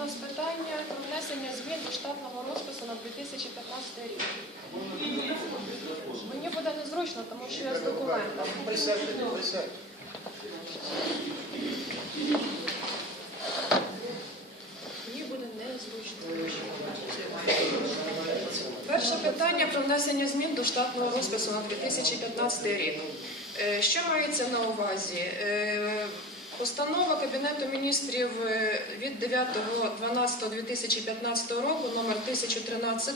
нас питання про внесення змін до штатного розпису на 2015 рік. Мені буде незручно, тому що я з документом. Присядьте, присядьте. Мені буде незручно. Перше питання про внесення змін до штатного розпису на 2015 рік. Е, Що мається на увазі? Постанова Кабінету міністрів е, від 9.12.2015 року номер 1013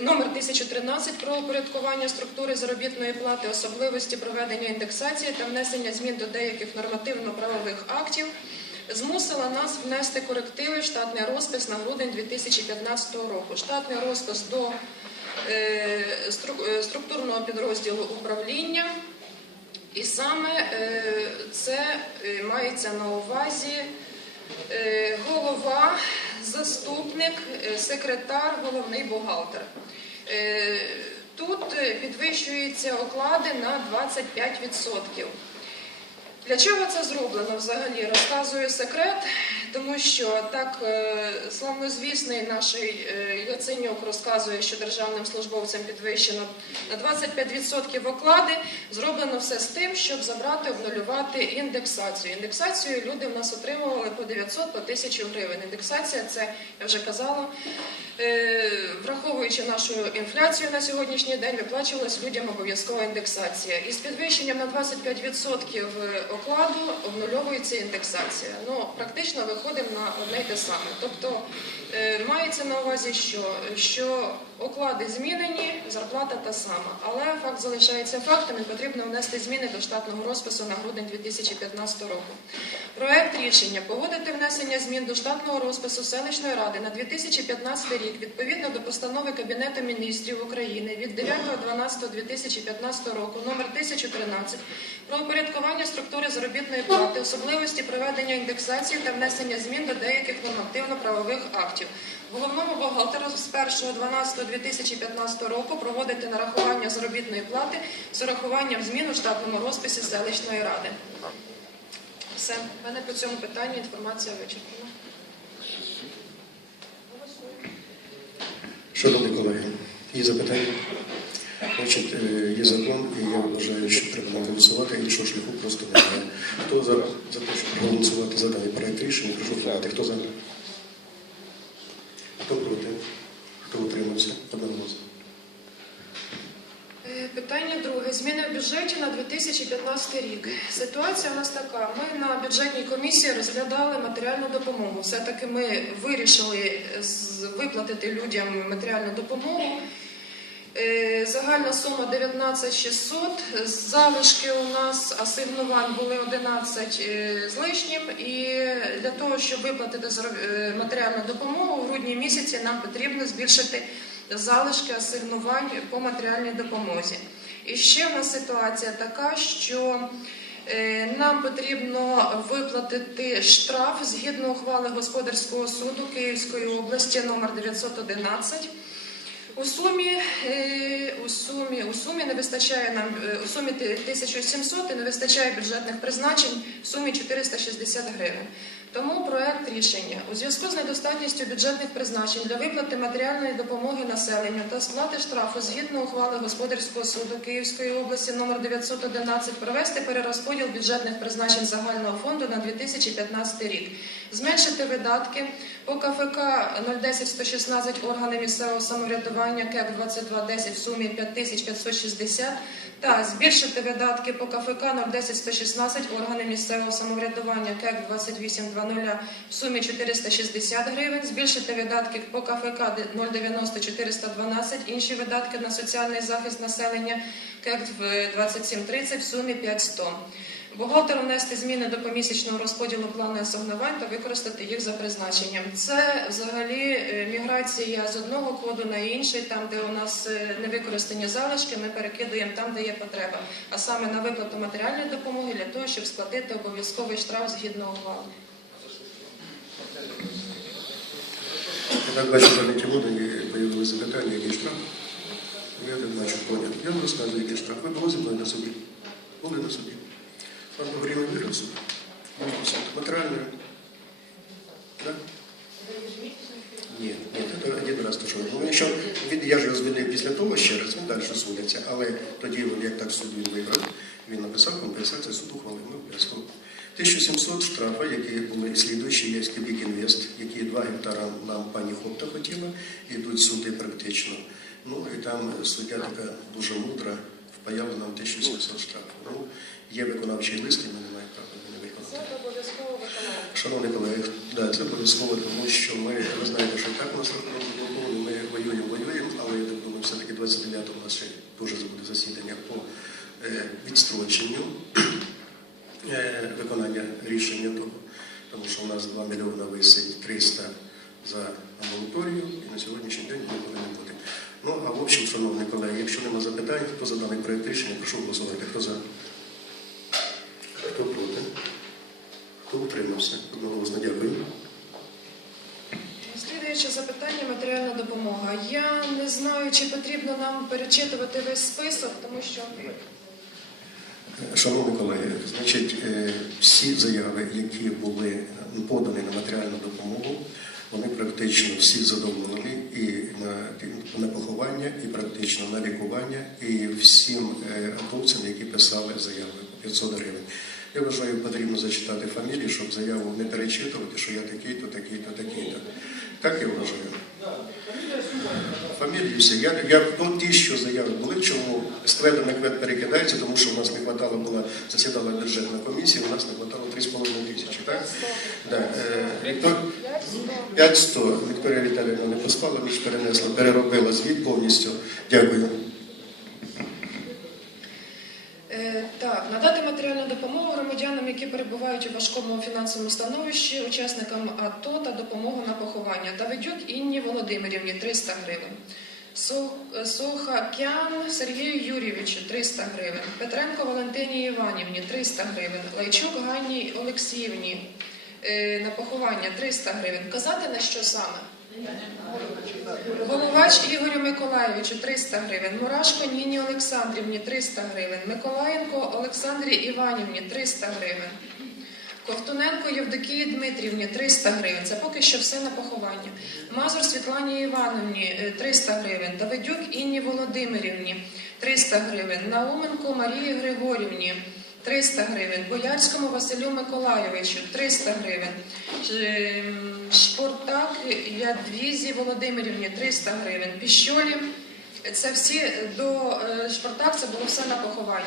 Номер 1013 про упорядкування структури заробітної плати, особливості проведення індексації та внесення змін до деяких нормативно-правових актів змусила нас внести корективи в штатний розпис на грудень 2015 року. Штатний розпис до е, е, структурного підрозділу управління. І саме це е, мається на увазі е, голова, заступник, е, секретар, головний бухгалтер. Тут підвищуються оклади на 25%. Для чого це зроблено взагалі? Розказую секрет, тому що так е, славнозвісний наш е, Яценюк розказує, що державним службовцям підвищено на 25% оклади. Зроблено все з тим, щоб забрати, обнулювати індексацію. Індексацію люди в нас отримували по 900, по 1000 гривень. Індексація це, я вже казала, е, враховуючи нашу інфляцію на сьогоднішній день, виплачувалась людям обов'язкова індексація. І з підвищенням на 25% окладу обнульовується індексація. Ну, практично виходимо на одне й те саме. Тобто е, мається на увазі, що, що оклади змінені, зарплата та сама. Але факт залишається фактом і потрібно внести зміни до штатного розпису на грудень 2015 року. Проект рішення погодити внесення змін до штатного розпису селищної ради на 2015 рік відповідно до постанови Кабінету міністрів України від 9.12.2015 року номер 1013 про упорядкування структури заробітної плати, особливості проведення індексації та внесення змін до деяких нормативно-правових актів. Головному бухгалтеру з 1.12.2015 року проводити нарахування заробітної плати з урахуванням змін у штатному розписі селищної ради. Все, в мене по цьому питанні інформація вичерпана. Шановні колеги, є запитання? Значить, е, є закон, і я вважаю, що треба голосувати, іншого шляху просто немає. Хто за, за те, щоб проголосувати за даний проект рішення, прошу вкладати. Хто за? Хто проти? Хто утримався? Одноголосно. Е, Питання друге. Зміни в бюджеті на 2015 рік. Ситуація у нас така. Ми на бюджетній комісії розглядали матеріальну допомогу. Все-таки ми вирішили виплатити людям матеріальну допомогу. Е, Загальна сума 19 600. Залишки у нас асигнувань були 11 е, з лишнім. І для того, щоб виплатити е, матеріальну допомогу, в грудні місяці нам потрібно збільшити залишки асигнувань по матеріальній допомозі. І ще в нас ситуація така, що е, нам потрібно виплатити штраф згідно ухвали господарського суду Київської області номер 911 у сумі, е, у сумі, у сумі не вистачає нам е, у сумі 1700 і не вистачає бюджетних призначень в сумі 460 гривень. Тому проект рішення. У зв'язку з недостатністю бюджетних призначень для виплати матеріальної допомоги населенню та сплати штрафу згідно ухвали господарського суду Київської області номер 911 провести перерозподіл бюджетних призначень загального фонду на 2015 рік, зменшити видатки по КФК 010-116 органи місцевого самоврядування КЕК 2210 в сумі 5560 та збільшити видатки по КФК 010-116 органи місцевого самоврядування. КЕК 2820 в сумі 460 гривень, збільшити видатки по КФК 090-412 інші видатки на соціальний захист населення. КЕК 2730 в сумі 500. Бухгалтеру внести зміни до помісячного розподілу плану асигнувань та використати їх за призначенням. Це взагалі е, міграція з одного коду на інший, там, де у нас е, невикористані залишки, ми перекидуємо там, де є потреба, а саме на виплату матеріальної допомоги для того, щоб сплатити обов'язковий штраф згідно ухвали. Так бачу, пане Тимонові появилися запитання, який штраф. Я так бачу, поняв. Я вам розказую, який штраф. Ви були на суді? Були на суді. Вам говорили вираз? Материальную? Да? Ні, ні, то один. Ну, якщо він, я ж його після того ще раз, він далі судиться, але тоді, як так суд він виграв, він написав компенсацію суду хвалив, ми обов'язково. 1700 штрафа, які були слідуючі, є Кібік Інвест, які 2 гектара нам пані Хопта хотіла, ідуть сюди практично. Ну і там суддя така дуже мудра впаяла нам 1700 штрафів. Ну, є виконавчий лист, і ми не маємо права не Це виконати. обов'язково виконання. Шановні колеги, да, це обов'язково, тому що ми, ви знаєте, що так у нас рахунок заблокований, ми воюємо, воюємо, але я так думаю, все-таки 29-го у нас ще дуже буде засідання по е, відстроченню е, виконання рішення того, тому що у нас 2 мільйона висить 300 за амбулаторію, і на сьогоднішній день ми повинні бути. Ну, а в общем, шановні колеги, якщо нема запитань, хто за даний проєкт рішення, прошу голосувати. Хто за? Хто проти? Хто утримався? Одноголосно дякую. Слідуюче запитання матеріальна допомога. Я не знаю, чи потрібно нам перечитувати весь список, тому що Шановні колеги, значить, е, всі заяви, які були подані на матеріальну допомогу, вони практично всі задоволені і на, поховання, і практично на лікування, і всім е, хлопцям, які писали заяви по 500 гривень. Я вважаю, потрібно зачитати фамілії, щоб заяву не перечитувати, що я такий-то, такий-то, такий-то. Так я вважаю. Фамілії всі. Я, я то ті, що заяви були, чому з кведу на квед перекидається, тому що у нас не хватало, була засідала бюджетна комісія, у нас не хватало 3,5 тисячі, так? Да. Е, Віктор, 500. Вікторія Віталіївна не поспала, ніж перенесла, переробила звіт повністю. Дякую. Е, Так, надати матеріальну допомогу громадянам, які перебувають у важкому фінансовому становищі, учасникам АТО та допомогу на поховання. Давидюк Інні Володимирівні 300 гривень. Е, Сохакян Сергію Юрійовичу 300 гривень. Петренко Валентині Іванівні 300 гривень. Лайчук Ганні Олексіївні на поховання 300 гривень. Казати на що саме? Головач Ігорю Миколаєвичу 300 гривень, Мурашко Ніні Олександрівні 300 гривень, Миколаєнко Олександрі Іванівні 300 гривень, Ковтуненко Євдокії Дмитрівні 300 гривень. Це поки що все на поховання. Мазур Світлані Івановні е, 300 гривень, Давидюк Інні Володимирівні 300 гривень, Науменко Марії Григорівні 300 гривень, Боярському Василю Миколайовичу 300 гривень, Ш- Шпортак Ядвізі Володимирівні 300 гривень, Піщолі. Це всі до е, Шпортак, це було все на поховання.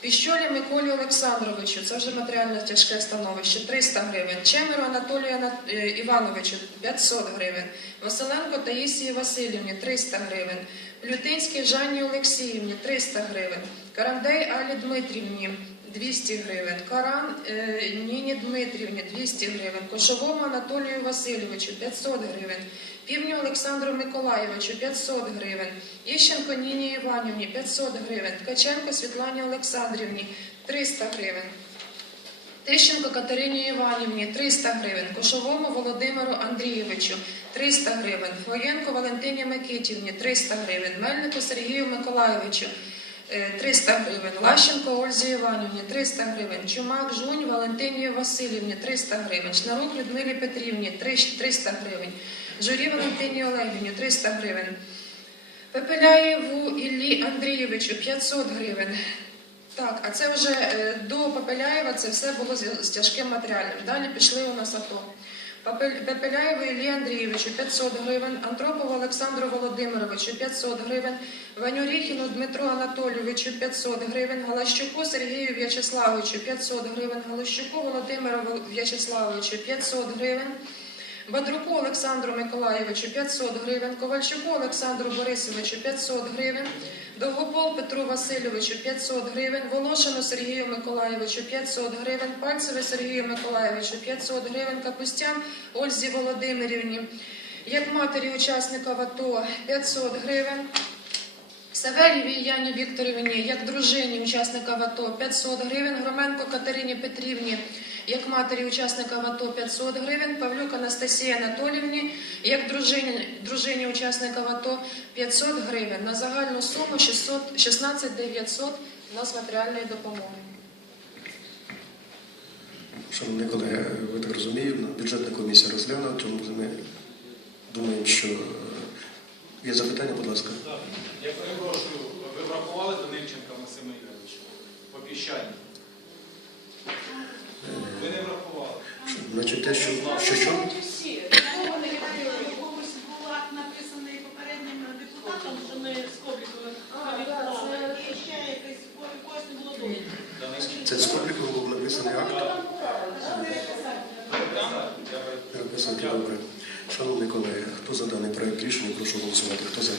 Піщолі Миколі Олександровичу, це вже матеріально тяжке становище, 300 гривень. Чемеру Анатолію е, Івановичу 500 гривень. Василенко Таїсії Васильівні 300 гривень. Лютинській Жанні Олексіївні 300 гривень. Карандей Алі Дмитрівні 200 гривень. Каран е, Ніні Дмитрівні 200 гривень. Кошовому Анатолію Васильовичу 500 гривень. Півню Олександру Миколаєвичу 500 гривень. Іщенко Ніні Іванівні 500 гривень. Ткаченко Світлані Олександрівні 300 гривень. Тищенко Катерині Іванівні 300 гривень, Кошовому Володимиру Андрійовичу 300 гривень, Флоєнко Валентині Микитівні 300 гривень, Мельнику Сергію Миколайовичу 300 гривень, Лащенко Ользі Іванівні 300 гривень, Чумак Жунь Валентині Васильівні 300 гривень, Шнарук Людмилі Петрівні 300 гривень, Журі Валентині Олегівні 300 гривень, Пепеляєву Іллі Андрійовичу 500 гривень. Так, а це вже е, до Папеляєва це все було з тяжким матеріалом. Далі пішли у нас АТО. Пепеляєву Іллі Андрійовичу 500 гривень, Антропову Олександру Володимировичу 500 гривень, Ванюріхіну Дмитру Анатолійовичу 500 гривень, Галащуку Сергію В'ячеславовичу 500 гривень, Галащуку Володимиру Вол- В'ячеславовичу 500 гривень, Бадруку Олександру Миколаєвичу 500 гривень, Ковальчуку Олександру Борисовичу 500 гривень, Довгопол Петру Васильовичу 500 гривень, Волошину Сергію Миколаєвичу 500 гривень, Пальцеве Сергію Миколаєвичу 500 гривень, Капустян Ользі Володимирівні, як матері учасника АТО 500 гривень. Савельєвій Яні Вікторівні, як дружині учасника АТО 500 гривень, Громенко Катерині Петрівні, як матері учасника АТО 500 гривень, Павлюк Анастасії Анатолівні, як дружині, дружині учасника АТО 500 гривень. На загальну суму 600, 16 900 у нас матеріальної допомоги. Шановні колеги, ви так розумієте, бюджетна комісія розглянула, тому ми думаємо, що Є запитання, будь ласка. Так. Я перепрошую, ви врахували Данильченка Максима Юрійовича по піщанню? Ви не врахували. Значить, те, що що? що? Що Це з Кобліковим був написаний акт? Переписання. Шановні колеги, хто за даний проект рішення, прошу голосувати. Хто за?